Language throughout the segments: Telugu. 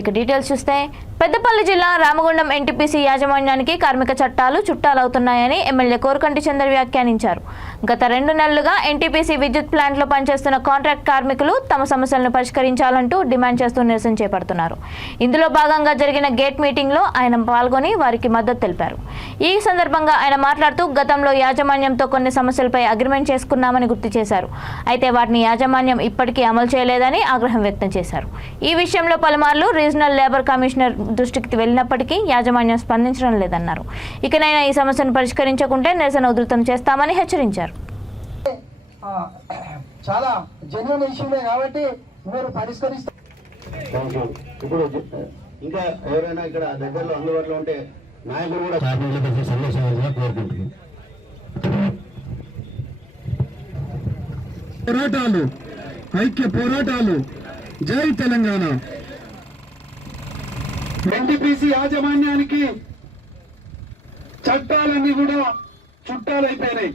ఇక డీటెయిల్స్ చూస్తే పెద్దపల్లి జిల్లా రామగుండం ఎన్టీపీసీ యాజమాన్యానికి కార్మిక చట్టాలు చుట్టాలవుతున్నాయని ఎమ్మెల్యే కోరకంటి చంద్ర వ్యాఖ్యానించారు. గత 2 నెలలుగా ఎన్టీపీసీ విద్యుత్ ప్లాంట్లో పనిచేస్తున్న కాంట్రాక్ట్ కార్మికులు తమ సమస్యలను పరిష్కరించాలంటూ డిమాండ్ చేస్తూ నిరసన చేపడుతున్నారు. ఇందులో భాగంగా జరిగిన గేట్ మీటింగ్లో ఆయన పాల్గొని వారికి మద్దతు తెలిపారు. ఈ సందర్భంగా ఆయన మాట్లాడుతూ గతంలో యాజమాన్యంతో కొన్ని సమస్యలపై అగ్రిమెంట్ చేసుకున్నామని గుర్తు చేశారు. అయితే వాటిని యాజమాన్యం ఇప్పటికీ అమలు చేయలేదని ఆగ్రహం వ్యక్తం చేశారు. ఈ విషయంలో పలుమార్లు రీజనల్ లేబర్ కమిషనర్ దృష్టికి వెళ్ళినప్పటికీ యాజమాన్యం స్పందించడం లేదన్నారు. ఇకనైనా ఈ సమస్యను పరిష్కరించకుంటే నిరసన ఉధృతం చేస్తామని హెచ్చరించారు. చాలా జెన్యూన్ ఇష్యూనే కాబట్టి మీరు పరిష్కరిస్తారు. ఇప్పుడు ఇంకా ఎవరైనా ఇక్కడ దగ్గరలో అందుబాటులో ఉంటే నాయకులు కూడా సందేశంగా కోరుకుంటున్నాం. పోరాటాలు, ఐక్య పోరాటాలు, జై తెలంగాణ. ఎన్టీపీసీ యాజమాన్యానికి చట్టాలన్నీ కూడా చుట్టాలైపోయినాయి.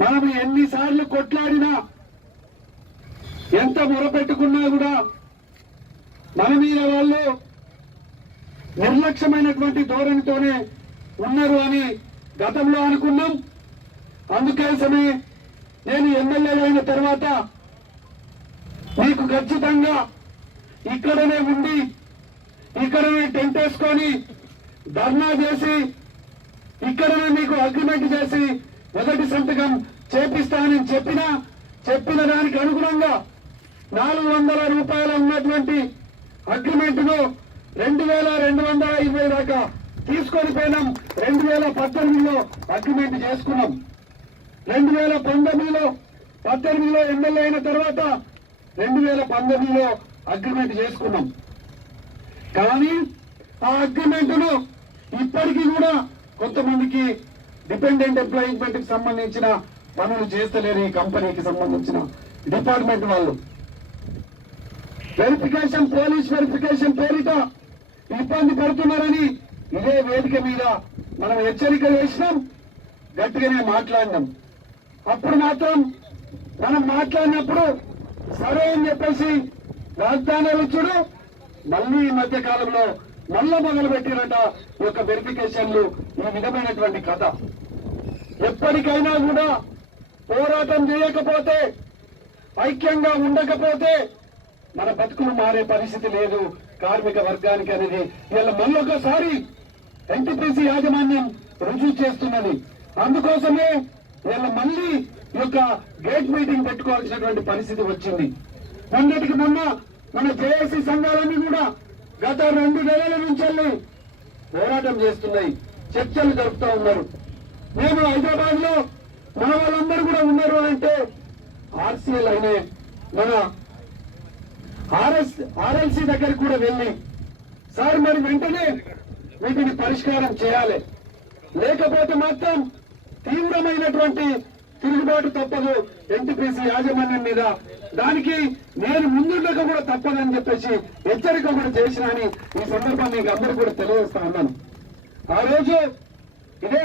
మనం ఎన్నిసార్లు కొట్లాడినా, ఎంత మొరపెట్టుకున్నా కూడా మన మీద వాళ్ళు నిర్లక్ష్యమైనటువంటి ధోరణితోనే ఉన్నారు అని గతంలో అనుకున్నాం. అందుకోసమే నేను ఎమ్మెల్యే అయిన తర్వాత మీకు ఖచ్చితంగా ఇక్కడనే ఉండి, ఇక్కడనే టెంట్ వేసుకొని ధర్నా చేసి, ఇక్కడనే మీకు అగ్రిమెంట్ చేసి మొదటి సంతకం చేపిస్తానని చెప్పిన దానికి అనుగుణంగా 400 రూపాయలు ఉన్నటువంటి అగ్రిమెంట్ ను 2220 దాకా తీసుకొని పోయినాం. 2019లో అగ్రిమెంట్ చేసుకున్నాం. 2019లో ఎమ్మెల్యే అయిన తర్వాత 2019లో అగ్రిమెంట్ చేసుకున్నాం. కానీ ఆ అగ్రిమెంట్ ను ఇప్పటికీ కూడా కొంతమందికి డిపెండెంట్ ఎంప్లాయ్మెంట్ కి సంబంధించిన పనులు చేస్తలేరు. ఈ కంపెనీకి సంబంధించిన డిపార్ట్మెంట్ వాళ్ళు వెరిఫికేషన్, పోలీస్ వెరిఫికేషన్ పేరిట ఇబ్బంది పడుతున్నారని ఇదే వేదిక మీద మనం హెచ్చరిక చేసినాం, గట్టిగానే మాట్లాడినాం. అప్పుడు మాత్రం మనం మాట్లాడినప్పుడు సరే అని చెప్పేసి వాగ్దానాలు ఇచ్చుడు, మళ్ళీ ఈ మధ్య కాలంలో మళ్ళా మొదలు పెట్టినట ఈ యొక్క వెరిఫికేషన్లు. ఈ విధమైనటువంటి కథ ఎప్పటికైనా కూడా పోరాటం చేయకపోతే, ఐక్యంగా ఉండకపోతే మన బతుకులు మారే పరిస్థితి లేదు కార్మిక వర్గానికి అనేది ఇలా మళ్ళొకసారి ఎన్టీపీసీ యాజమాన్యం రుజువు చేస్తున్నది. అందుకోసమే వీళ్ళ మళ్ళీ ఈ యొక్క గేట్ మీటింగ్ పెట్టుకోవాల్సినటువంటి పరిస్థితి వచ్చింది. మొన్నటికి మొన్న మన జేఏసీ సంఘాలన్నీ కూడా గత 2 నెలల నుంచి పోరాటం చేస్తున్నాయి, చర్చలు జరుపుతూ ఉన్నారు. మేము హైదరాబాద్ లో మన వాళ్ళందరూ కూడా ఉన్నారు అంటే ఆర్సీఎల్ అయినే మన ఆర్ఎల్సీ దగ్గరికి కూడా వెళ్ళి, సార్ మరి వెంటనే వీటిని పరిష్కారం చేయాలి, లేకపోతే మాత్రం తీవ్రమైనటువంటి తిరుగుబాటు తప్పదు ఎన్టీపీసీ యాజమాన్యం మీద. దానికి నేను ముందుండక కూడా తప్పదని చెప్పేసి హెచ్చరిక కూడా చేసినా అని ఈ సందర్భాన్ని మీకు అందరూ కూడా తెలియజేస్తా ఉన్నాను. ఆ రోజు ఇదే